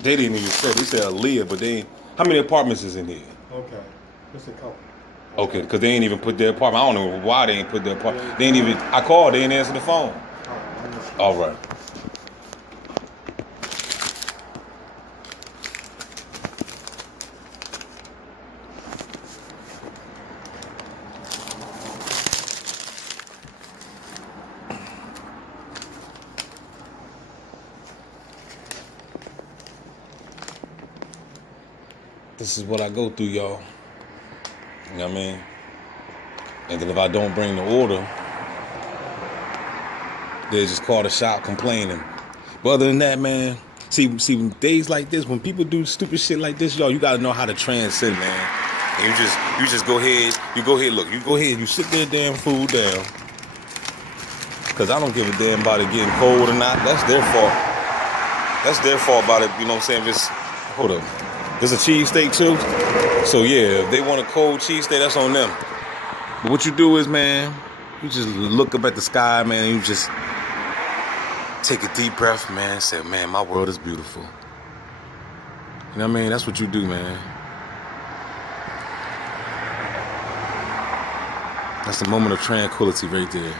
They didn't even say. They said Aaliyah, but they ain't. How many apartments is in here? Okay. Just a couple. Okay, because they ain't even put their apartment. I don't know why they ain't put their apartment. They ain't even. I called. They ain't answer the phone. All right. This is what I go through, y'all. You know what I mean? And then if I don't bring the order, they just call the shop complaining. But other than that, man, see, days like this, when people do stupid shit like this, y'all, you gotta know how to transcend, man. And you just go ahead, look, you go ahead, you sit their damn food down. Cause I don't give a damn about it getting cold or not. That's their fault. That's their fault about it, you know what I'm saying? If it's, hold up. There's a cheesesteak too. So yeah, if they want a cold cheesesteak, that's on them. But what you do is, man, you just look up at the sky, man, and you just take a deep breath, man, and say, man, my world is beautiful. You know what I mean? That's what you do, man. That's the moment of tranquility right there.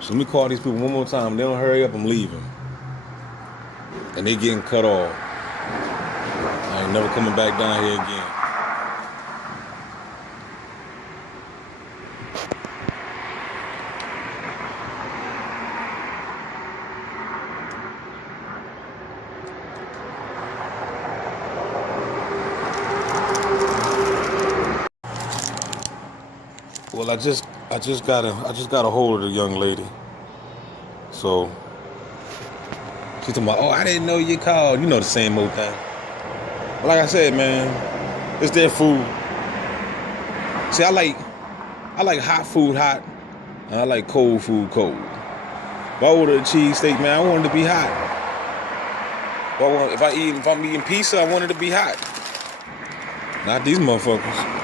So let me call these people one more time. They don't hurry up, I'm leaving. And they getting cut off. I ain't never coming back down here again. Well, I just got a hold of the young lady. So she's talking about, oh, I didn't know you called. You know, the same old thing. But like I said, man, it's their food. See, I like hot food hot, and I like cold food cold. If I order a cheesesteak, man, I want it to be hot. If I'm eating pizza, I want it to be hot. Not these motherfuckers.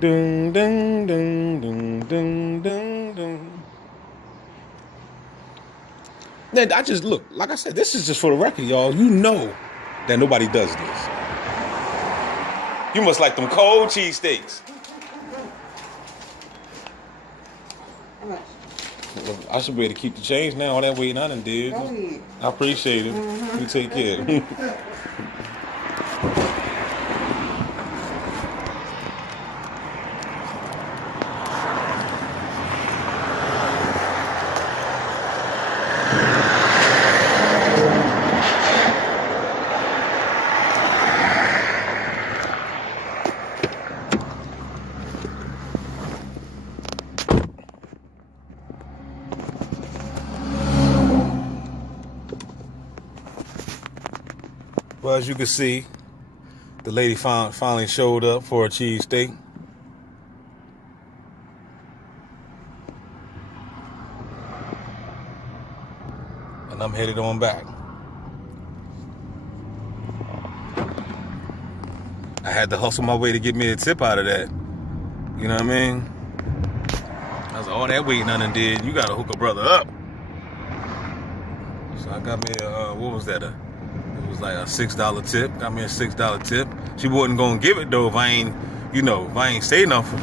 Dun, dun, dun, dun, dun, dun, dun. Then I just look, like I said, this is just for the record, y'all. You know that nobody does this. You must like them cold cheesesteaks. I should be able to keep the change now. All that waiting I done did. I appreciate it. You take care. Well, as you can see, the lady finally showed up for a cheesesteak. And I'm headed on back. I had to hustle my way to get me a tip out of that. You know what I mean? I was like, all that waiting I done did. You gotta hook a brother up. So I got me a, what was that? It was like a $6 tip. Got me a $6 tip. She wasn't gonna give it though if I ain't say nothing.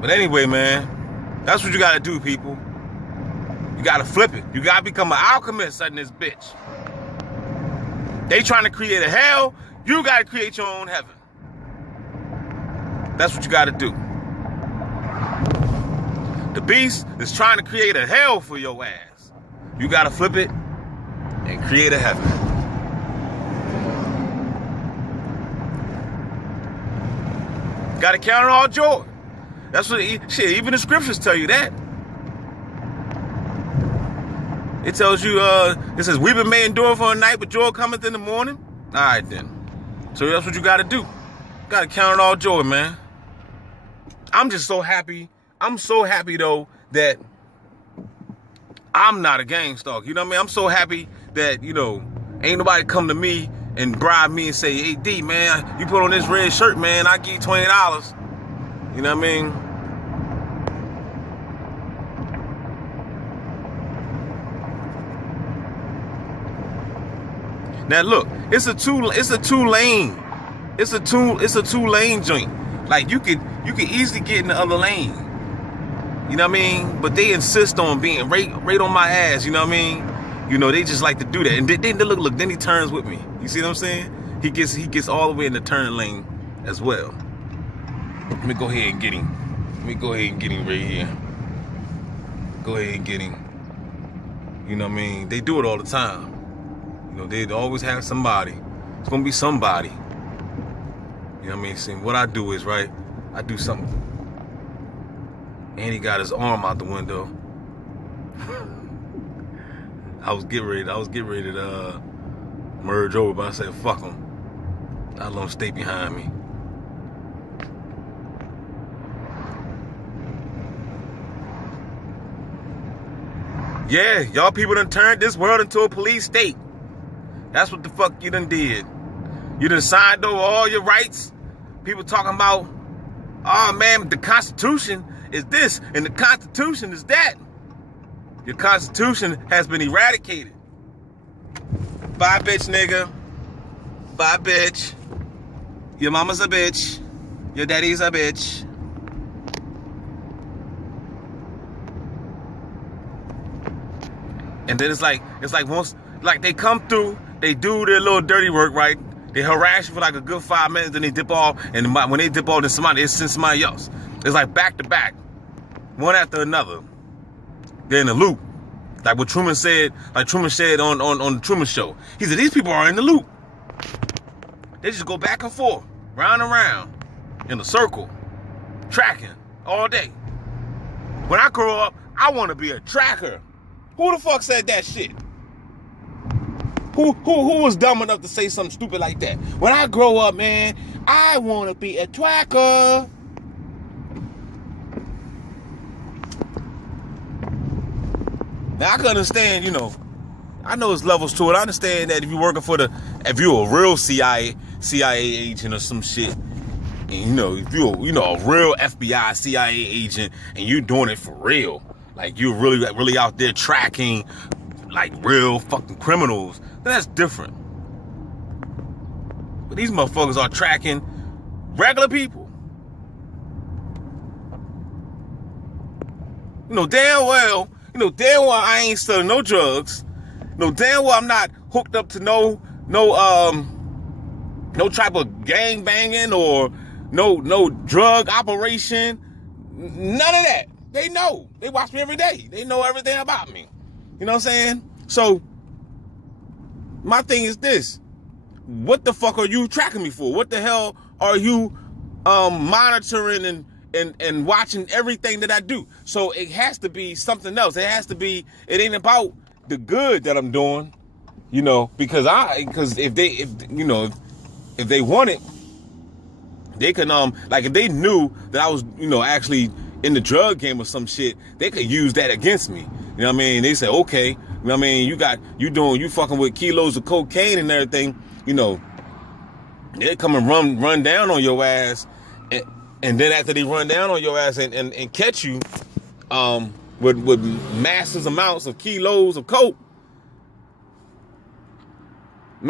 But anyway, man, that's what you gotta do, people. You gotta flip it. You gotta become an alchemist in this bitch. They trying to create a hell, you gotta create your own heaven. That's what you gotta do. The beast is trying to create a hell for your ass. You gotta flip it and create a heaven. Gotta count it all joy. That's what, shit, even the scriptures tell you that. It tells you, it says, weeping may endure for a night, but joy cometh in the morning. All right, then. So that's what you got to do. Gotta count it all joy, man. I'm just so happy. I'm so happy though that I'm not a gang stalker. You know what I mean? I'm so happy that, you know, ain't nobody come to me and bribe me and say, hey D, man, you put on this red shirt, man, I give you $20. You know what I mean? Now look, it's a two lane joint. Like you could easily get in the other lane. You know what I mean? But they insist on being right on my ass, you know what I mean? You know, they just like to do that. And then look, then he turns with me. You see what I'm saying? He gets all the way in the turn lane as well. Let me go ahead and get him. Let me go ahead and get him right here. Go ahead and get him. You know what I mean? They do it all the time. You know, they always have somebody. It's gonna be somebody. You know what I mean? See, what I do is, right, I do something. And he got his arm out the window. I was getting ready to merge over, but I said, fuck him. I let him stay behind me. Yeah, y'all people done turned this world into a police state. That's what the fuck you done did. You done signed over all your rights. People talking about, oh man, the Constitution is this and the Constitution is that. Your Constitution has been eradicated. Bye, bitch, nigga. Bye, bitch. Your mama's a bitch. Your daddy's a bitch. And then it's like once, like they come through, they do their little dirty work, right? They harass you for like a good 5 minutes, then they dip off, and when they dip off, then they send somebody else. It's like back to back, one after another. They're in the loop. Like what Truman said, on the Truman Show. He said, these people are in the loop. They just go back and forth, round and round, in a circle, tracking all day. When I grow up, I want to be a tracker. Who the fuck said that shit? Who was dumb enough to say something stupid like that? When I grow up, man, I want to be a tracker. Now I can understand, you know, I know there's levels to it. I understand that if you're working if you're a real CIA agent or some shit, and you know, if you're, you know, a real FBI, CIA agent, and you're doing it for real, like you're really out there tracking, like real fucking criminals, then that's different. But these motherfuckers are tracking regular people. You know damn well I ain't selling no drugs. You know damn well I'm not hooked up to no type of gang banging or no drug operation. None of that. They know. They watch me every day. They know everything about me. You know what I'm saying? So my thing is this. What the fuck are you tracking me for? What the hell are you monitoring and watching everything that I do? So it has to be something else. It ain't about the good that I'm doing, you know, because if they want it, they can like if they knew that I was, you know, actually in the drug game or some shit, they could use that against me. You know what I mean? They say, okay, you know what I mean, you fucking with kilos of cocaine and everything, you know, they come and run down on your ass, and then after they run down on your ass and catch you with massive amounts of kilos of coke, then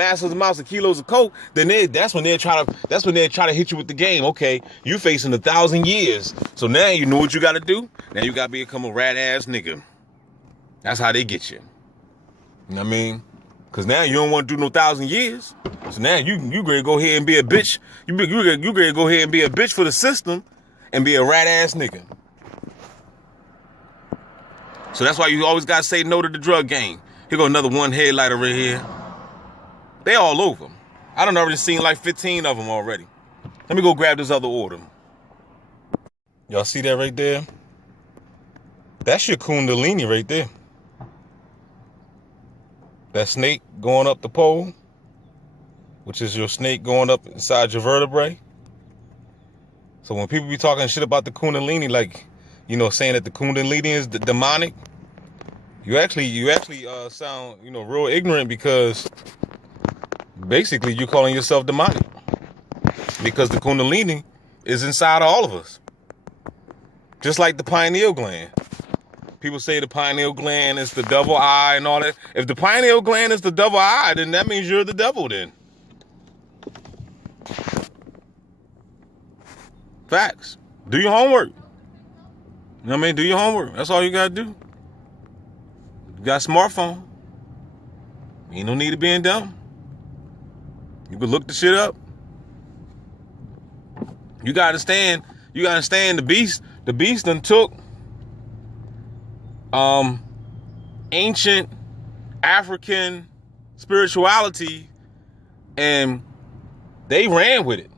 that's when they try to hit you with the game. Okay, you facing 1,000 years. So now you know what you gotta do. Now you gotta become a rat ass nigga. That's how they get you. You know what I mean? Cause now you don't want to do no 1,000 years. So now you ready to go ahead and be a bitch. You ready to go ahead and be a bitch for the system and be a rat ass nigga. So that's why you always gotta say no to the drug game. Here go another one headlighter right here. They all over. I done already seen like 15 of them already. Let me go grab this other order. Y'all see that right there? That's your kundalini right there. That snake going up the pole, which is your snake going up inside your vertebrae. So when people be talking shit about the Kundalini, like, saying that the Kundalini is the demonic, you actually sound, real ignorant, because basically you're calling yourself demonic, because the Kundalini is inside of all of us, just like the pineal gland. People say the pineal gland is the devil eye and all that. If the pineal gland is the devil eye, then that means you're the devil then. Facts. Do your homework. You know what I mean? Do your homework. That's all you gotta do. You got a smartphone. Ain't no need to being dumb. You can look the shit up. You gotta understand the beast. The beast done took ancient African spirituality and they ran with it.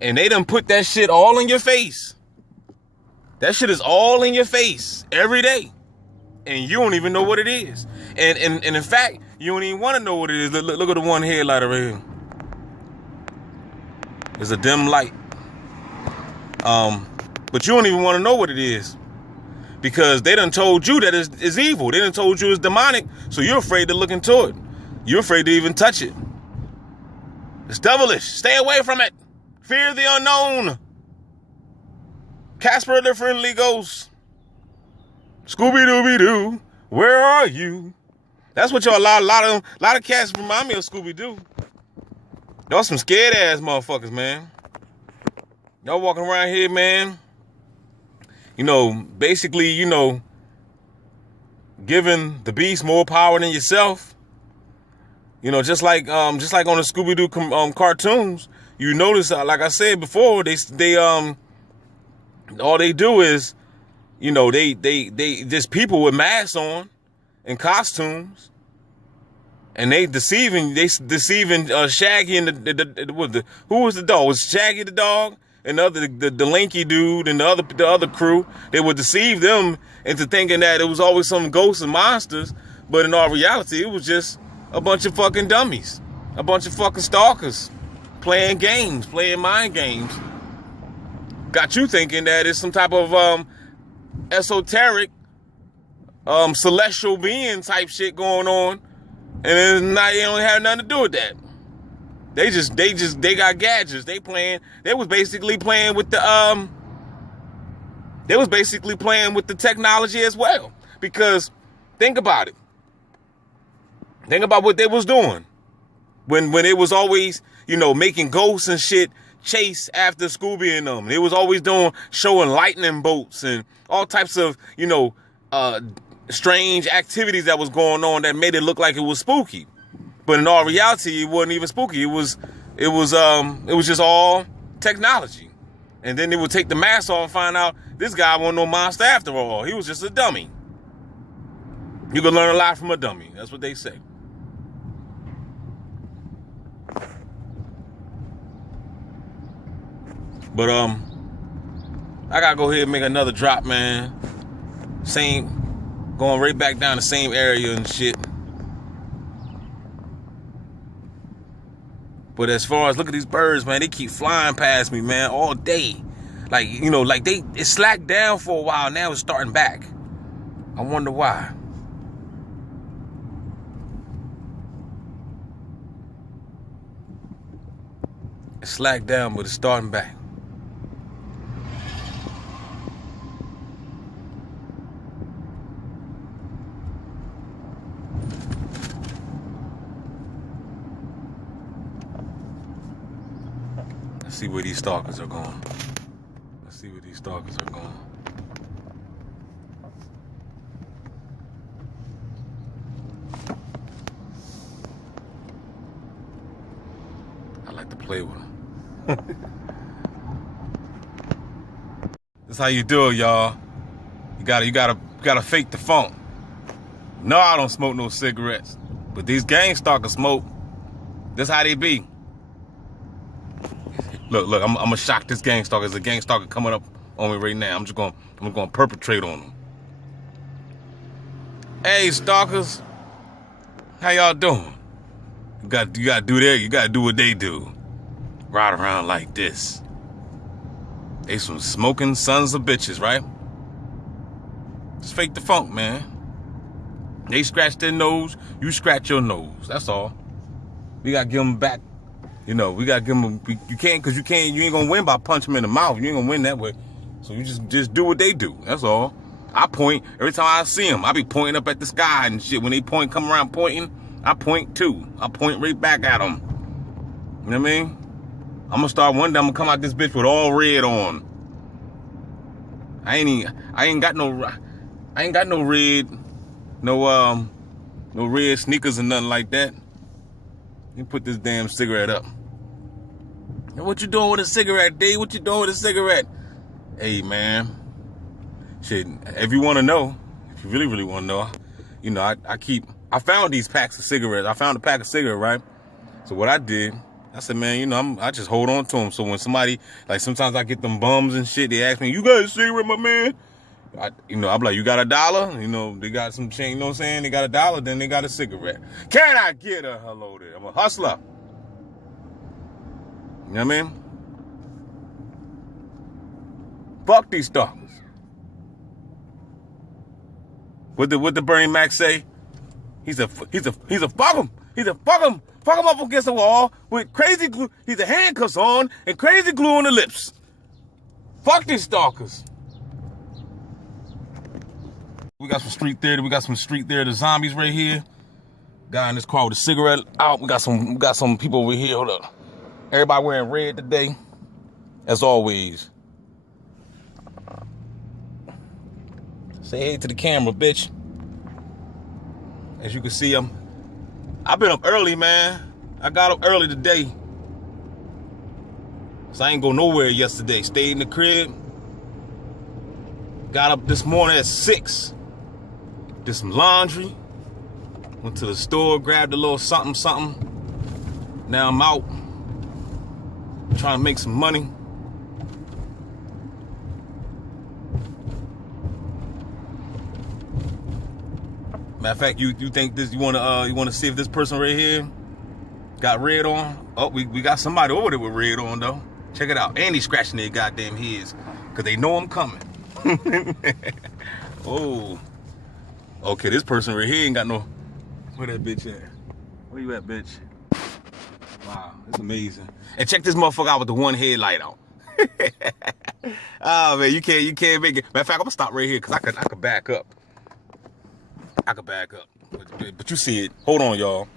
And they done put that shit all in your face. That shit is all in your face every day. And you don't even know what it is. And in fact, you don't even want to know what it is. Look at the one headlight over here. It's a dim light. But you don't even want to know what it is. Because they done told you that it's evil. They done told you it's demonic. So you're afraid to look into it. You're afraid to even touch it. It's devilish. Stay away from it. Fear the unknown. Casper the Friendly Ghost. Scooby-Dooby-Doo. Where are you? That's what y'all, a lot of cats remind me of Scooby-Doo. Y'all some scared ass motherfuckers, man. Y'all walking around here, man. Basically, giving the beast more power than yourself. Just like on the Scooby-Doo cartoons, you notice, like I said before, they all they do is, they just people with masks on and costumes, and they deceiving Shaggy and who was the dog? Was Shaggy the dog? And the lanky dude and the other crew, they would deceive them into thinking that it was always some ghosts and monsters, but in all reality, it was just a bunch of fucking dummies, a bunch of fucking stalkers, playing mind games. Got you thinking that it's some type of esoteric, celestial being type shit going on, and it's not. It don't have nothing to do with that. They got gadgets. They was basically playing with the technology as well. Because think about it. Think about what they was doing when it was always, making ghosts and shit chase after Scooby and them. They was always showing lightning bolts and all types of, strange activities that was going on that made it look like it was spooky. But in all reality, it wasn't even spooky. It was just all technology. And then they would take the mask off and find out this guy wasn't no monster after all. He was just a dummy. You can learn a lot from a dummy. That's what they say. But I gotta go ahead and make another drop, man. Going right back down the same area and shit. But as far as, look at these birds, man, they keep flying past me, man, all day. Like, it slacked down for a while. Now it's starting back. I wonder why. It slacked down, but it's starting back. Let's see where these stalkers are going. I like to play with them. That's how you do it, y'all. You gotta fake the funk. No, I don't smoke no cigarettes, but these gang stalkers smoke. That's how they be. Look, I'm gonna shock this gang stalker. There's a gang stalker coming up on me right now. I'm gonna perpetrate on him. Hey, stalkers, how y'all doing? You gotta do that. You gotta do what they do. Ride around like this. They some smoking sons of bitches, right? Just fake the funk, man. They scratch their nose, you scratch your nose. That's all. We gotta give them back. You know, we gotta give them. You can't, cause you ain't gonna win by punching them in the mouth. You ain't gonna win that way. So you just do what they do. That's all. I point every time I see them. I be pointing up at the sky and shit. When they come around pointing, I point too. I point right back at them. You know what I mean? I'm gonna start one day. I'm gonna come out this bitch with all red on. I ain't got no red, no red sneakers or nothing like that. You put this damn cigarette up. What you doing with a cigarette, D? What you doing with a cigarette? Hey, man. Shit, if you want to know, if you really, really want to know, you know, I found these packs of cigarettes. I found a pack of cigarettes, right? So what I did, I said, man, you know, I just hold on to them. So when somebody, like sometimes I get them bums and shit, they ask me, you got a cigarette, my man? I'm like, you got $1? You know, they got some change, you know what I'm saying? They got $1, then they got a cigarette. Can I get a hello there? I'm a hustler. You know what I mean? Fuck these stalkers. What the Bernie Mac say? He's a fuck him. He's a fuck him. Fuck him up against the wall with crazy glue. He's a handcuffs on and crazy glue on the lips. Fuck these stalkers. We got some street theater. We got some street theater zombies right here. Guy in this car with a cigarette out. We got some people over here. Hold up. Everybody wearing red today. As always. Say hey to the camera, bitch. As you can see, I've been up early, man. I got up early today. So I ain't go nowhere yesterday. Stayed in the crib. Got up this morning at 6. Did some laundry. Went to the store, grabbed a little something. Now I'm out. Trying to make some money. Matter of fact, you think this? You wanna see if this person right here got red on? Oh, we got somebody over there with red on though. Check it out. And he's scratching their goddamn heads because they know I'm coming. Oh, okay. This person right here ain't got no. Where that bitch at? Where you at, bitch? Wow, it's amazing. And check this motherfucker out with the one headlight on. Oh man, you can't make it. Matter of fact, I'm gonna stop right here because I could back up. But you see it. Hold on, y'all.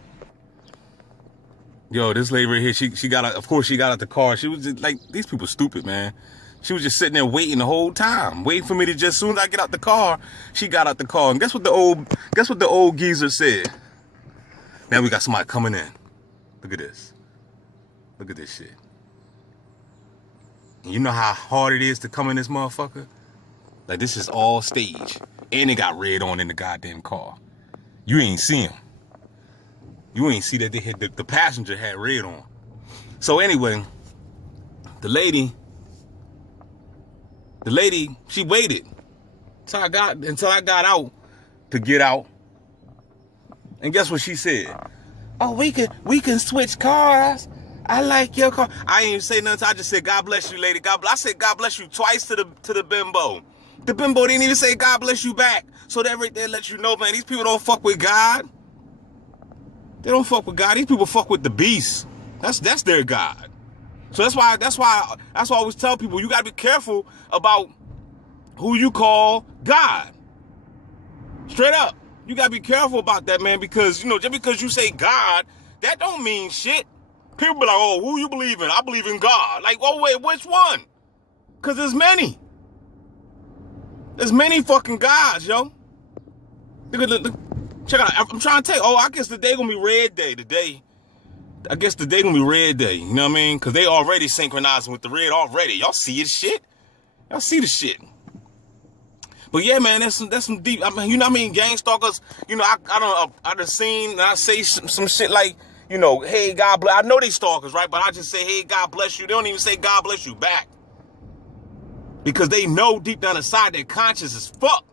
Yo, this lady right here, she got out, of course she got out the car. She was just like, these people stupid, man. She was just sitting there waiting the whole time, waiting for me to just, as soon as I get out the car, she got out the car. And guess what the old geezer said? Now we got somebody coming in. Look at this. Look at this shit. And you know how hard it is to come in this motherfucker? Like, this is all stage. And they got red on in the goddamn car. You ain't see him. You ain't see that they had the passenger had red on. So anyway, the lady, she waited until I got out to get out. And guess what she said? Oh, we can switch cars. I like your car. I ain't even say nothing. I just said, God bless you, lady. I said, God bless you twice to the bimbo. The bimbo didn't even say God bless you back. So that right there lets you know, man, these people don't fuck with God. They don't fuck with God. These people fuck with the beast. That's their God. So that's why I always tell people, you gotta be careful about who you call God. Straight up. You gotta be careful about that, man, because you know, just because you say God, that don't mean shit. People be like, oh, who you believe in? I believe in God. Like, oh wait, which one? Cause there's many. There's many fucking gods, yo. Look, check out. I'm trying to tell you. Oh, I guess today gonna be red day. I guess today gonna be red day. You know what I mean? Cause they already synchronizing with the red already. Y'all see the shit? Y'all see the shit? But yeah, man, that's some deep. I mean, you know what I mean? Gang stalkers. You know, I done seen. And I say some shit like, you know, hey, God bless. I know they stalkers, right? But I just say, hey, God bless you. They don't even say God bless you back. Because they know deep down inside their conscience is fuck.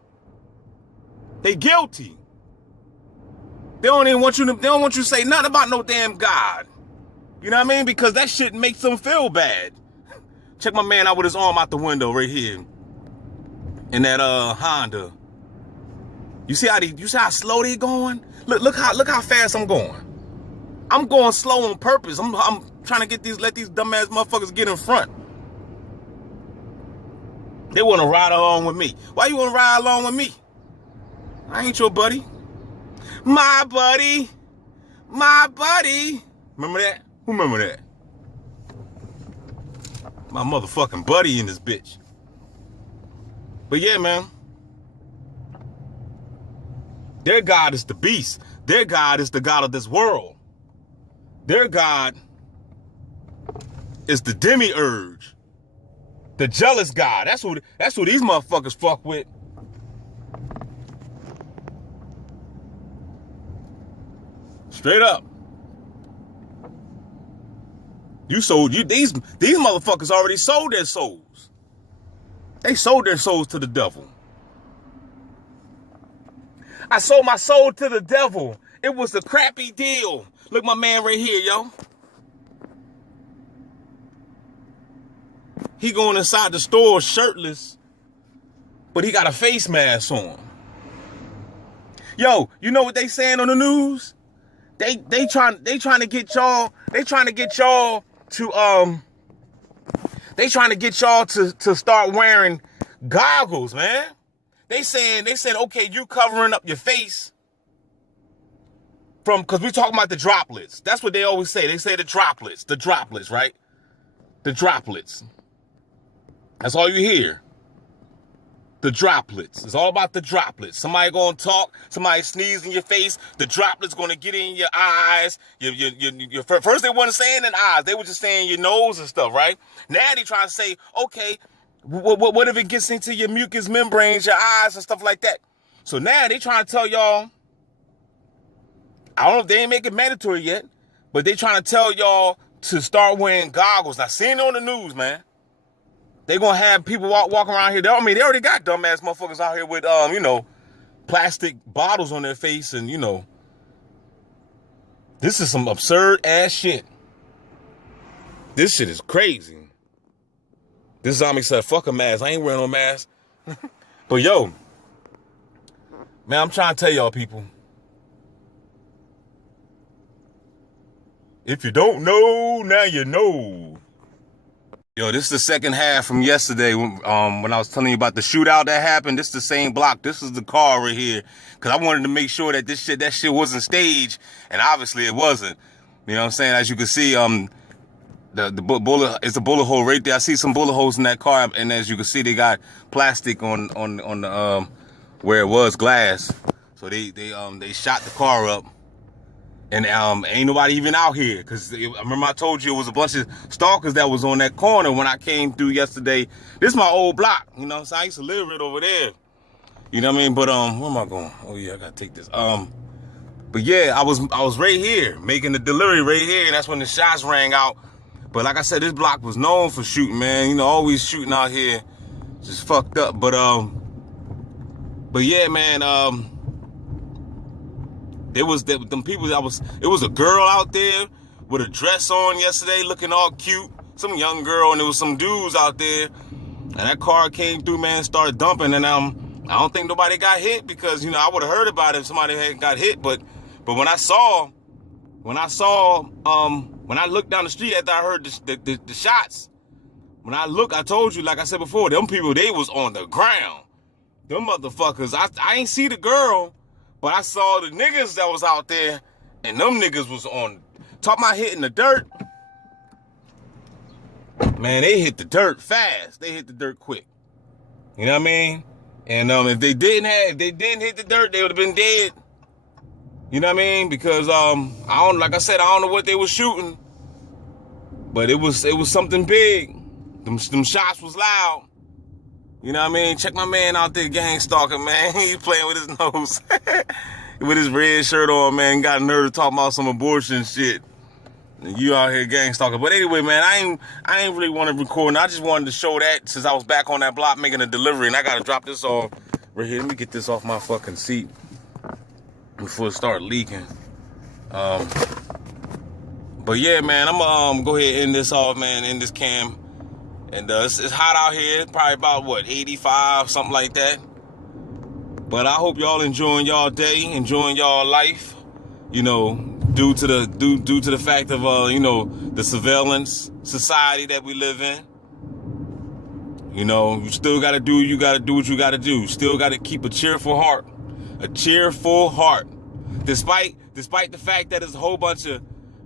They guilty. They don't want you to say nothing about no damn God. You know what I mean? Because that shit makes them feel bad. Check my man out with his arm out the window right here. In that Honda. You see how slow they going? Look how fast I'm going. I'm going slow on purpose. I'm trying to let these dumbass motherfuckers get in front. They want to ride along with me. Why you want to ride along with me? I ain't your buddy. My buddy. My buddy. Remember that? Who remember that? My motherfucking buddy in this bitch. But yeah, man. Their God is the beast. Their God is the God of this world. Their God is the demiurge. The jealous God. That's who these motherfuckers fuck with. Straight up. These motherfuckers already sold their souls. They sold their souls to the devil. I sold my soul to the devil. It was a crappy deal. Look, my man right here, yo. He going inside the store shirtless, but he got a face mask on. Yo, you know what they saying on the news? They trying to get y'all to start wearing goggles, man. They said, okay, you covering up your face because we talking about the droplets. That's what they always say. They say the droplets, right? The droplets. That's all you hear. The droplets. It's all about the droplets. Somebody gonna talk, somebody sneeze in your face, the droplets gonna get in your eyes. First they wasn't saying in eyes, they were just saying your nose and stuff, right? Now they trying to say, okay, what if it gets into your mucous membranes, your eyes and stuff like that? So now they trying to tell y'all, I don't know if they ain't make it mandatory yet, but they trying to tell y'all to start wearing goggles. Now, seeing it on the news, man. They gonna have people walk around here. They already got dumbass motherfuckers out here with, plastic bottles on their face, and this is some absurd ass shit. This shit is crazy. This zombie said, "Fuck a mask. I ain't wearing no mask." But yo, man, I'm trying to tell y'all people. If you don't know, now you know. Yo, this is the second half from yesterday when I was telling you about the shootout that happened. This is the same block. This is the car right here. Because I wanted to make sure that that shit wasn't staged. And obviously it wasn't. You know what I'm saying? As you can see, the bullet, it's a bullet hole right there. I see some bullet holes in that car. And as you can see, they got plastic on the, where it was glass. So they shot the car up. And ain't nobody even out here, because I remember I told you it was a bunch of stalkers that was on that corner when I came through yesterday. This is my old block, so I used to live right over there. You know what I mean? But where am I going? Oh yeah, I gotta take this. But yeah, I was right here making the delivery right here, and that's when the shots rang out. But like I said, this block was known for shooting, man. Always shooting out here, just fucked up. But yeah, man. It was a girl out there with a dress on yesterday looking all cute. Some young girl, and there was some dudes out there. And that car came through, man, started dumping. And I don't think nobody got hit because, I would have heard about it if somebody had got hit. But when I looked down the street after I heard the shots, when I told you, like I said before, them people, they was on the ground. Them motherfuckers, I ain't see the girl. But I saw the niggas that was out there, and them niggas was on, talking about hitting the dirt. Man, they hit the dirt fast. They hit the dirt quick. You know what I mean? And if they didn't hit the dirt, they would have been dead. You know what I mean? Because I don't know what they were shooting, but it was something big. Them shots was loud. You know what I mean? Check my man out there, gang stalking, man. He's playing with his nose. With his red shirt on, man. Got a nerve to talk about some abortion shit. And you out here gang stalking. But anyway, man, I ain't really want to record. I just wanted to show that since I was back on that block making a delivery. And I got to drop this off right here. Let me get this off my fucking seat before it start leaking. But yeah, man, I'm going to go ahead and end this off, man. End this cam. And it's hot out here, probably about what, 85, something like that. But I hope y'all enjoying y'all day, enjoying y'all life. You know, due to the fact of you know, the surveillance society that we live in. You know, you still gotta do what you gotta do. Still gotta keep a cheerful heart. A cheerful heart. Despite the fact that there's a whole bunch of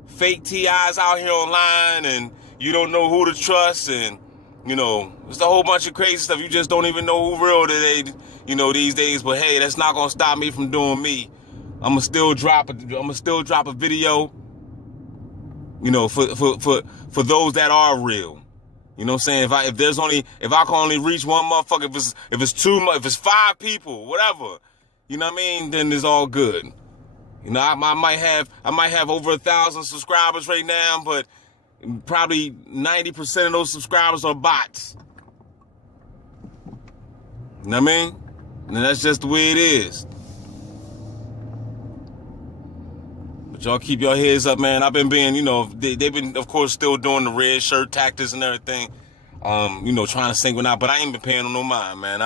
fake TIs out here online and you don't know who to trust, and you know, it's a whole bunch of crazy stuff. You just don't even know who real today, you know, these days. But hey, that's not gonna stop me from doing me. I'ma still drop a video, you know, for those that are real. You know what I'm saying? If I can only reach one motherfucker, if it's 5 people, whatever, you know what I mean, then it's all good. You know, I might have over 1,000 subscribers right now, but probably 90% of those subscribers are bots. You know what I mean? And that's just the way it is. But y'all keep your heads up, man. I've been being, you know, they've been, of course, still doing the red shirt tactics and everything. You know, trying to single out, but I ain't been paying them no mind, man.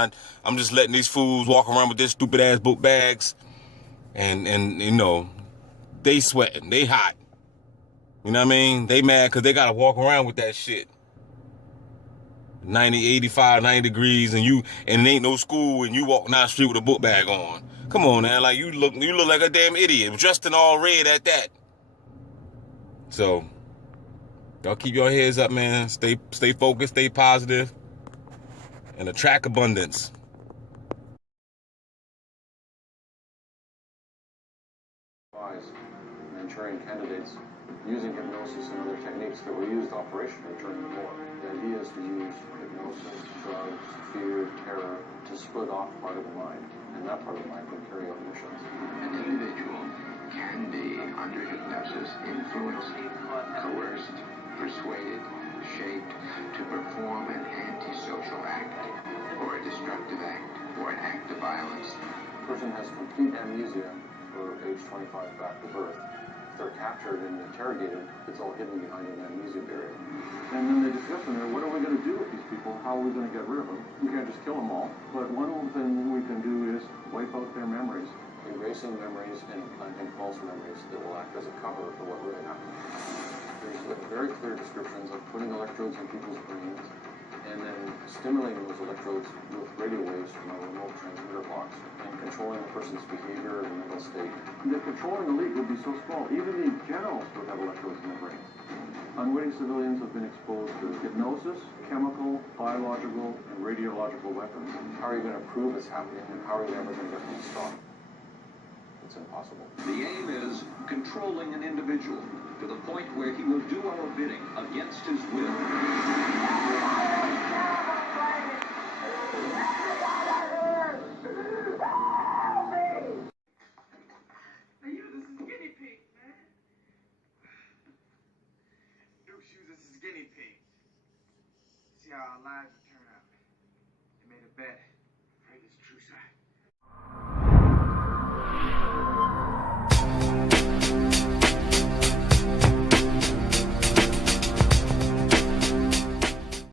I'm just letting these fools walk around with their stupid ass book bags, and you know, they sweating, they hot. You know what I mean? They mad because they gotta walk around with that shit. 90, 85, 90 degrees, and it ain't no school, and you walk down the street with a book bag on. Come on, man, like you look like a damn idiot, dressed in all red at that. So, y'all keep your heads up, man. Stay focused, stay positive, and attract abundance. Manchurian candidates using hypnosis and other techniques that were used operationally during the war. The idea is to use hypnosis, drugs, fear, terror to split off part of the mind, and that part of the mind can carry out missions. An individual can be, under hypnosis, influenced, coerced, persuaded, shaped to perform an antisocial act, or a destructive act, or an act of violence. The person has complete amnesia for age 25 back to birth. If they're captured and interrogated, it's all hidden behind an amnesia barrier. And then they discuss in there, what are we going to do with these people? How are we going to get rid of them? We can't just kill them all. But one thing we can do is wipe out their memories. Erasing memories and implanting false memories that will act as a cover for what really happened. There's very clear descriptions of putting electrodes in people's brains and then stimulating those electrodes with radio waves from a remote transmitter box and controlling the person's behavior and mental state. The controlling elite would be so small, even the generals would have electrodes in their brains. Unwitting civilians have been exposed to hypnosis, chemical, biological, and radiological weapons. How are you going to prove it's happening, and how are you ever going to get them to stop? It's impossible. The aim is controlling an individual to the point where he will do our bidding against his will. Guinea pig. See how our lives would turn out. They made a bet. Afraid it's true side.